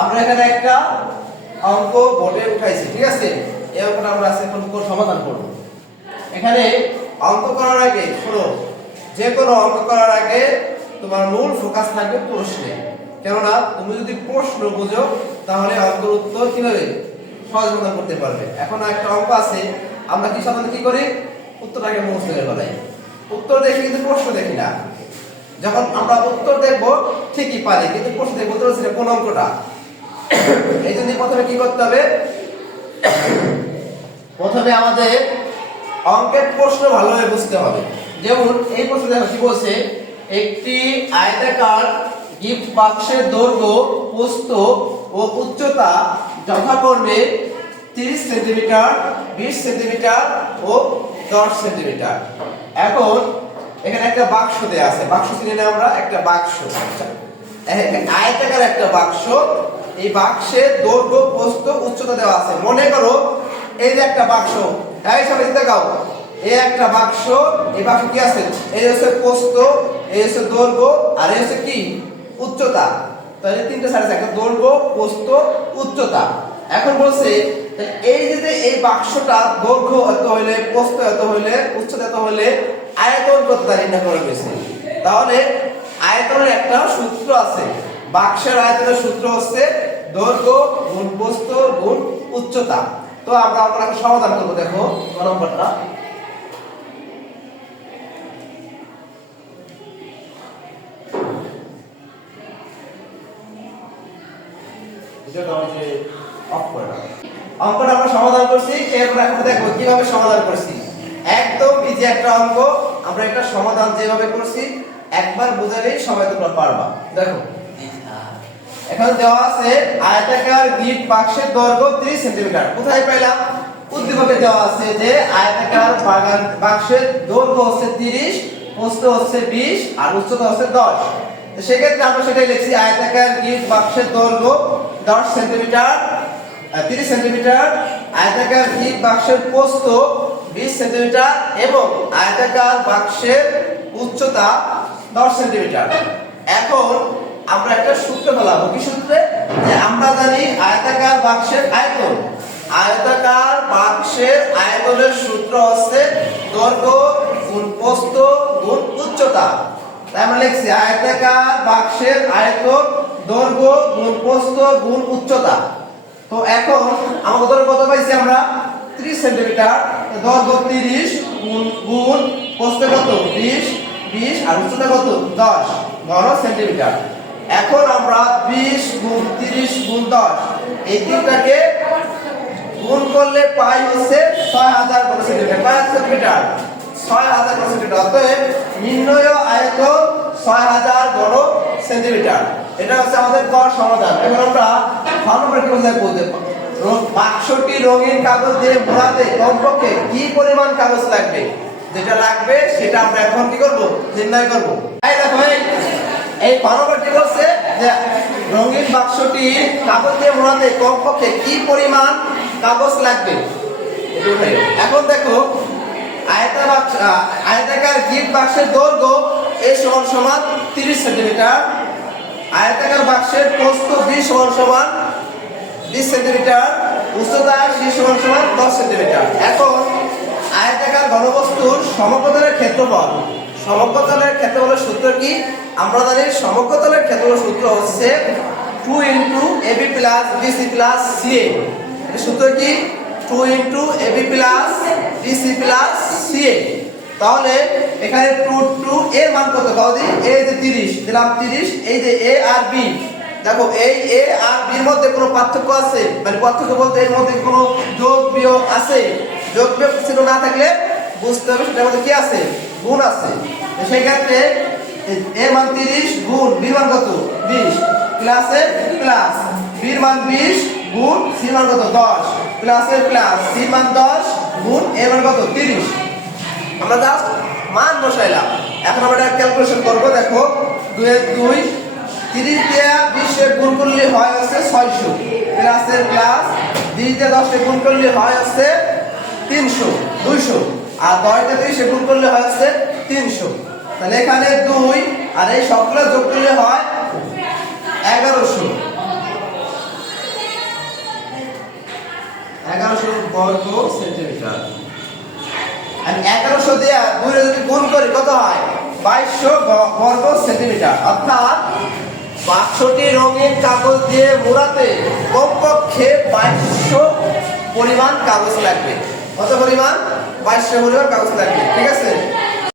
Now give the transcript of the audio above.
আমরা এখানে একটা অঙ্ক বোর্ডে উঠাইছি, ঠিক আছে? এই অঙ্কটা আমরা আজকে এখন সমাধান করব। এখানে অঙ্ক করার আগে শোনো, যে কোনো অঙ্ক করার আগে তোমার মূল ফোকাস থাকবে প্রশ্নে। কেননা তুমি যদি প্রশ্ন বুঝো তাহলে অঙ্কের উত্তর কিভাবে সহজ সমাধান করতে পারবে। এখন একটা অঙ্ক আছে, আমরা কি সাধারণত কি করি? উত্তরটাকে মুখস্থ করে ফেলাই। উত্তর দেখি কিন্তু প্রশ্ন দেখি না। যখন আমরা উত্তর দেখবো ঠিকই পারি, কিন্তু প্রশ্ন দেখবো উত্তর হচ্ছে কোন অঙ্কটা। এই জন্য প্রথমে কি করতে হবে? প্রথমে আমাদের অঙ্কের প্রশ্ন ভালোভাবে বুঝতে হবে। যেমন এই প্রশ্ন দেখো কি বলছে, একটি আয়তাকার গিফট বাক্সের দৈর্ঘ্য, প্রস্থ ও উচ্চতা যথাক্রমে 30 সেন্টিমিটার, 20 সেন্টিমিটার ও 10 সেন্টিমিটার। এখন এখানে একটা বাক্স দেয়া আছে, বাক্স চিনি না আমরা? একটা বাক্স, আয়তাকার একটা বাক্স। এই বাক্সের দৈর্ঘ্য, প্রস্থ, উচ্চতা দেওয়া আছে। মনে করো এই যে একটা বাক্স, এই সবাই দেখাও, এই একটা বাক্স, এই বাক্স কি আছে? এই হচ্ছে প্রস্থ, এই হচ্ছে দৈর্ঘ্য, আর এই হচ্ছে কি উচ্চতা। তাহলে তিনটা সাইড আছে, একটা দৈর্ঘ্য, প্রস্থ, উচ্চতা। এখন বলছে এই যে এই বাক্সটা দৈর্ঘ্য এত হইলে, প্রস্থ এত হইলে, উচ্চতা এত হইলে আয়তন কত তা নির্ণয় করা হয়েছে। তাহলে আয়তনের একটা সূত্র আছে। বাক্সের আয়তনের সূত্র হচ্ছে দৈর্ঘ্য গুণ প্রস্থ গুণ উচ্চতা। তো আমরা আপনাকে সমাধান করব। দেখো নম্বরটা, অঙ্কটা আমরা সমাধান করছি। এরপর এখন দেখো কিভাবে সমাধান করছি। একদম ইজি একটা অঙ্ক, আমরা একটা সমাধান যেভাবে করছি একবার বুঝালেই সবাই তোমরা পারবা। দেখো এখানে দেওয়া আছে আয়তাকার গিফট বাক্সের দৈর্ঘ্য 30 সেন্টিমিটার। কোথায় পাইলাম? উদ্দীপকে দেওয়া আছে যে আয়তাকার বাক্সের দৈর্ঘ্য হচ্ছে 30, প্রস্থ হচ্ছে 20 আর উচ্চতা হচ্ছে 10। তো সেক্ষেত্রে আমরা সেটাই লিখছি, আয়তাকার গিফট বাক্সের দৈর্ঘ্য 10 সেন্টিমিটার, 30 সেন্টিমিটার, আয়তাকার গিফট বাক্সের প্রস্থ 20 সেন্টিমিটার এবং আয়তাকার বাক্সের উচ্চতা 10 সেন্টিমিটার। এখন আমরা একটা সূত্র ফেলাবো। কি সূত্রে? যে আমরা জানি আয়তাকার বাক্সের আয়তন, আয়তাকার বাক্সের আয়তনের সূত্র হচ্ছে দৈর্ঘ্য গুণ প্রস্থ গুণ উচ্চতা। তাই আমরা লিখছি আয়তাকার বাক্সের আয়তন দৈর্ঘ্য গুণ প্রস্থ গুণ উচ্চতা। তো এখন আমাদের দৈর্ঘ্য কত পাইছি আমরা? 30 সেন্টিমিটার। দৈর্ঘ্য 30 গুণ প্রস্থ কত? 20 আর উচ্চতা কত? 10 ঘন সেন্টিমিটার। এখন আমরা 20 গুণ 30 গুণ 10 এই তিনটাকে গুণ করলে পাই হচ্ছে 6000 ঘন সেন্টিমিটার। কয় সেন্টিমিটার? 6000 ঘন সেন্টিমিটার। অতএব নির্ণয় আয়তন 6000 ঘন সেন্টিমিটার। এটা হচ্ছে আমাদের ক সমাধান। এখন আমরা নম্বর কি বলতে পারি? বাক্সটি রঙিন কাগজ দিয়ে মোড়াতে কমপক্ষে কি পরিমাণ কাগজ লাগবে? যেটা লাগবে সেটা আমরা এখন কি করব? নির্ণয় করব। এই দেখো এই নম্বরটি বলছে যে রঙিন বাক্সটি কাগজ দিয়ে মোড়াতে কমপক্ষে কি পরিমাণ কাগজ লাগবে। এখন দেখো আয়তাকার গিফট বাক্সের দৈর্ঘ্য এই সমান 30 সেন্টিমিটার, আয়তাকার বাক্সের প্রস্থ 20 সেন্টিমিটার, উচ্চতা সমান 10 সেন্টিমিটার। এখন আয়তাকার ঘনবস্তুর সমকোণের ক্ষেত্রফল, সমকোণের ক্ষেত্রফলের সূত্র কি? আমরা জানি সমকোণের ক্ষেত্রফলের সূত্র হচ্ছে 2 * AB + BC + CA। এর সূত্র কি? 2 * AB + BC + CA। তাহলে এখানে 2 এর মান কত? কাউদি এই যে 30 দিলাম, 30 এই যে A আর B। দেখো এই A আর B এর মধ্যে কোনো পার্থক্য আছে? মানে পার্থক্য বলতে এর মধ্যে কোনো যোগ বিয়োগ আছে? যোগ বিয়োগ কিছু না থাকলে বুঝতে হবে সেটার মধ্যে কি আছে? গুণ আছে। সেই ক্ষেত্রে এর মান 30 গুণ B মান কত? 20 প্লাসের প্লাস B এর মান 20 গুণ C মান কত? 10 প্লাসের প্লাস C মান 10 গুণ A মান কত? 30। আমরা জাস্ট মান বসাইলাম। এখন আমরা এটা ক্যালকুলেশন করব। দেখো 2 এর 2, 30 দিয়ে 20 এর গুণ করলে হয় হচ্ছে 600 প্লাসের প্লাস 20 দিয়ে 10 এর গুণ করলে হয় হচ্ছে 300 200 আর 10 দিয়ে 30 এর গুণ করলে হয় হচ্ছে 300। তাহলে এখানে 2 আর এই সবগুলো যোগ করলে হয় 1100। বর্গ সেন্টিমিটার। আর 1100 দিয়ে 2 রে যদি গুণ করি কত হয়? 2200 বর্গ সেন্টিমিটার। অর্থাৎ 500টি রঙিন কাগজ দিয়ে মোড়াতে কমপক্ষে 2200 পরিমাণ কাগজ লাগবে। কত পরিমাণ? 2200 পরিমাণ কাগজ লাগবে। ঠিক আছে?